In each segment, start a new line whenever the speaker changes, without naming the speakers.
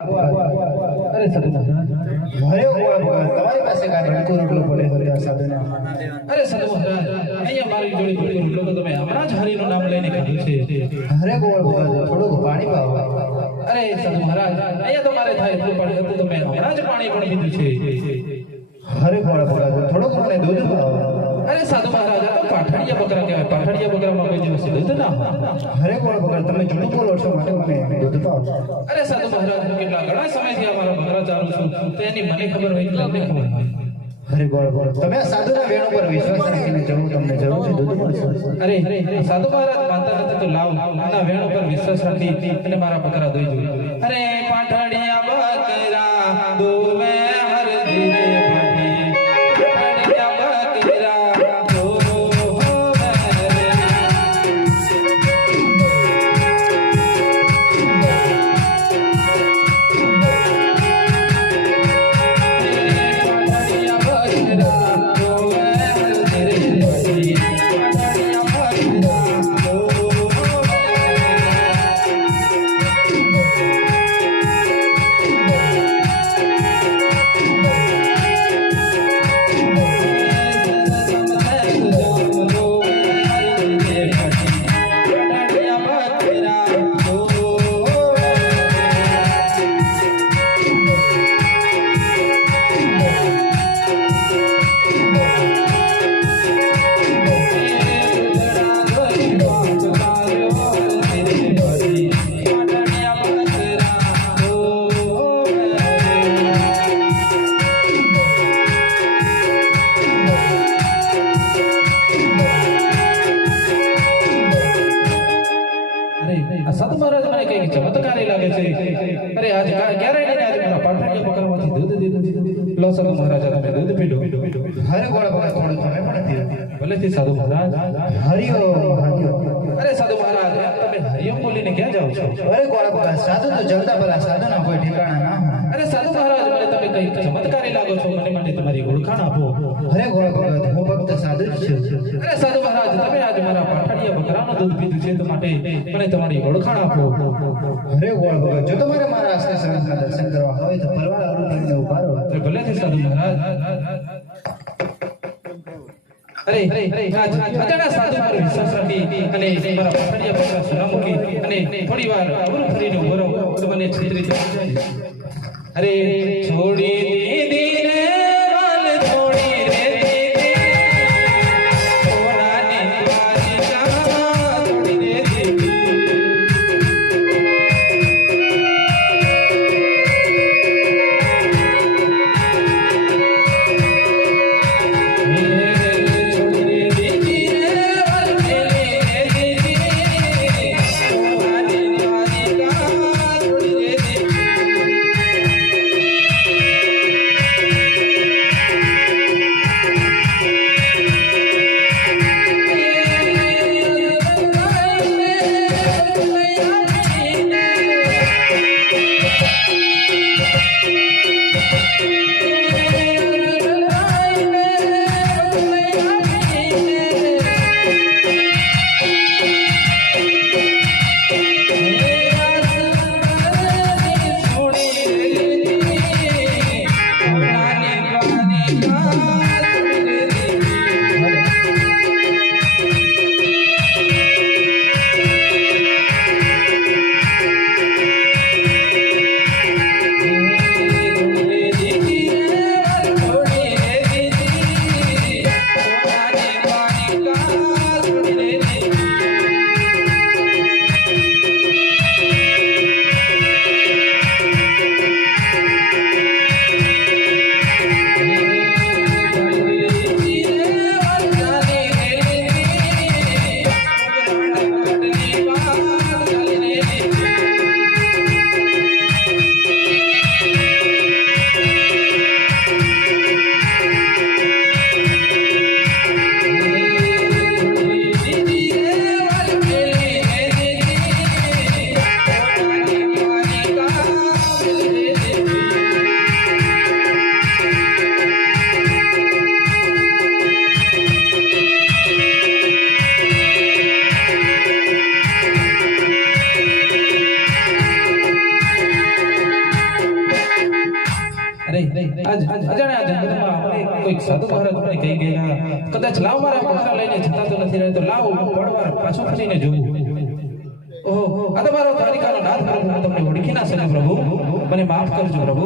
અરે
તમારી પાસે રોટલો પડે
અરે સાધુ અહીંયા મારી જોડે ભૂલી રોટલો તો તમે હમણાં જ હરિનું નામ લઈને ખાધું છે.
હરે ગોળ થોડુંક પાણી પાવો.
અરે સાધુ મહારાજ અહીંયા તો મારે થાય એટલું પાણી હતું તો મેં હમણાં જ પાણી પણ પીધું છે.
હરે ગોળ ભગવાન થોડુંક મને દૂધ પાવો.
અરે સાધુ મહારાજ આ તો પાઠડિયા બકરા કહેવાય. પાઠડિયા બકરામાં કોઈ દિવસ દૂધ ના.
હરે ગોળ ભગવાન તમે જૂઠું બોલો છો માટે મને દૂધ તો
અરે સાધુ મહારાજ હું કેટલા ઘણા સમયથી આ બકરા ચાલુ છું. તો એની મને ખબર હોય એટલે તમને ખબર હોય.
હરે બોલ ભગવાન તમે સાધુના વેણ ઉપર વિશ્વાસ રાખીને જવું તમને જરૂર છે દૂધ મળશે
અરે સાધુ મહારાજ માનતા નથી તો લાવ. ના વેણ ઉપર વિશ્વાસ રાખી અને મારા બકરા દોઈ જોઈએ અરે પાઠડિયા ચમત્કારી લાગે છે. અરે આજ ક્યારે લઈને આજે મારા પાટણિયા પકડવાથી દૂધ દીધું લો સાધુ મહારાજ તમે દૂધ પીધું.
હરે ગોળા ભગવાન થોડું તમે પણ પીવો
ભલેથી સાધુ મહારાજ.
હરિયો હરિયો
અરે સાધુ મહારાજ તમે હરિયમ બોલીને ક્યાં જાઓ છો?
અરે ગોળા ભગવાન સાધુ તો જલતા ભલા સાધુના કોઈ ઠેકાણા ના
અરે સાધુ મહારાજ મને તમે કઈ ચમત્કારી લાગો છો મને માટે તમારી ઓળખાણ આપો.
હરે ગોળા ભક્ત સાધુ છું.
અરે સાધુ મહારાજ તમે આજે મારા પાટણિયા બકરાનું દૂધ પીધું છે તો માટે મને તમારી ઓળખાણ આપો.
અરે ભગવાન જો તમારે મારા આશ્રય સરસના દર્શન કરવા હોય તો પરવાર અવરું ઉભારો.
અરે ભલે છે સાધુ મહારાજ. અરે અજાણા સાધુ પર વિશ્વાસ રાખી અને મારા પાટણિયા બકરા સુના અને થોડી વાર અવરું ફરીને ઊભો તો મને છેતરી અરે છોડી પાછું જોવું ઓહો. આ તો મારો નાથ પ્રભુ. હું તમને ઓળખી ના શકું પ્રભુ? મને માફ કરજો પ્રભુ.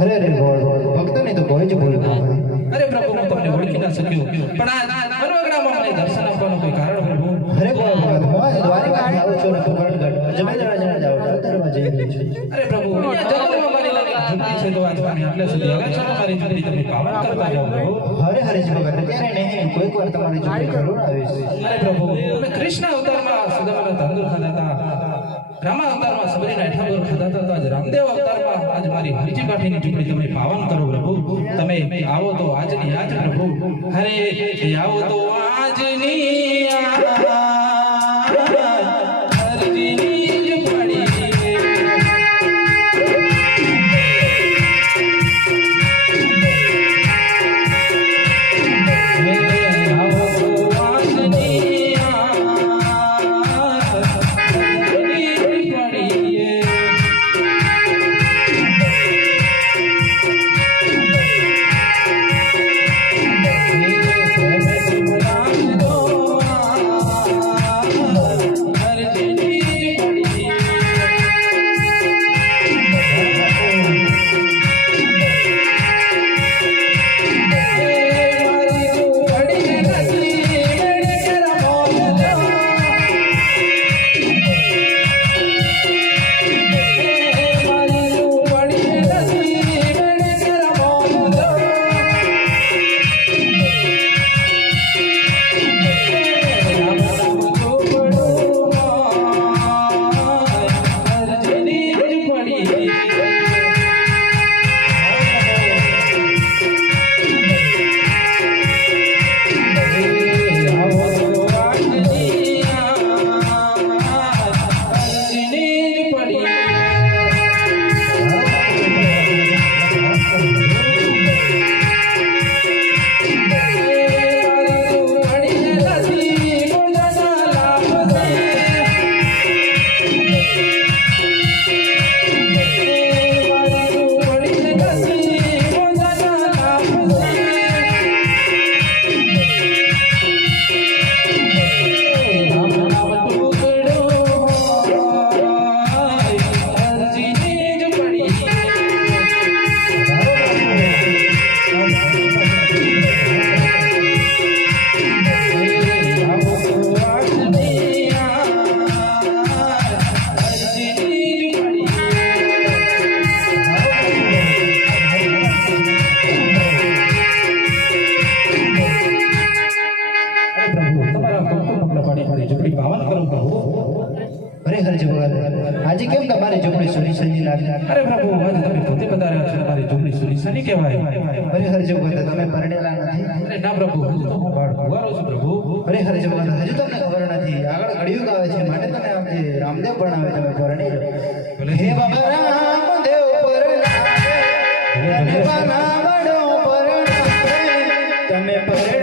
અરે રે ગોળ. ભક્તને તો કોઈ જ ભૂલ ના હોય
અરે પ્રભુ હું તમને ઓળખી ના શક્યો. પણ આ મનોગણામાં મને દર્શન આપવાનું કોઈ કારણ પ્રભુ?
અરે ગોળ ભગત હું આજ દ્વારિકાથી આવું છું ને કુંભરગઢ અજમેર રાજાને જાઉં જાતરમાં જઈ રહ્યો છું.
અરે પ્રભુ જંગલમાં મારી લાગી છે તો આજ તમે આટલે સુધી આવ્યા છો ને મારી તમે પાવન કરતા જાઓ પ્રભુ?
હરે હરેશ ભગત ત્યારે નહીં કોઈક વાર તમારી જોડે જરૂર આવીશ.
અરે પ્રભુ તમે કૃષ્ણ અવતારમાં સુદામાના તાંદુર ખાધા હતા રામા અવતારમાં સબરીના ઠાકોર ખાધા હતા આજ રામદેવ અવતારમાં આજ મારી હરજી કાઠીની ટુકડી તમે પાવન કરો પ્રભુ તમે આવો તો આજની આજ પ્રભુ હરે આવો તો તમને ભણાવે તમે ધોરણ. હે
બાબા રામ દેવ પર નામ પર તમે પર